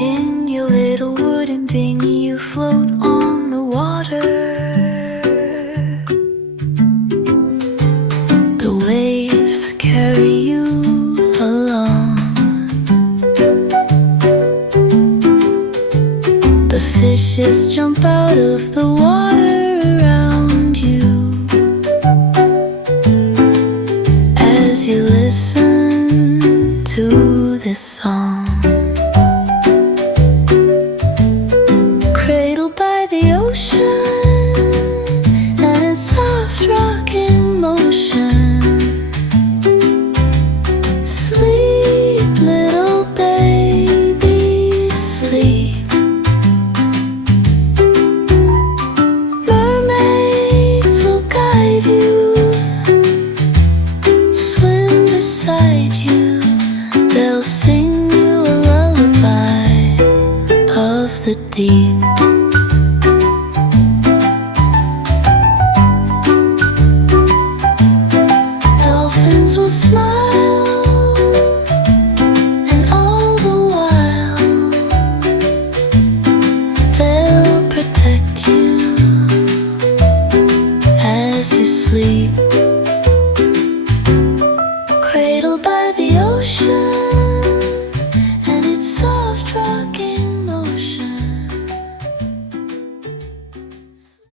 In your little wooden dinghy you float on the water. The waves carry you along. The fishes jump out of the water around you as you listen to this song. Cradled by the ocean and its soft rocking motion. Sleep, little baby, sleep. Mermaids will guide you, swim beside you. They'll sing you a lullaby of the deep.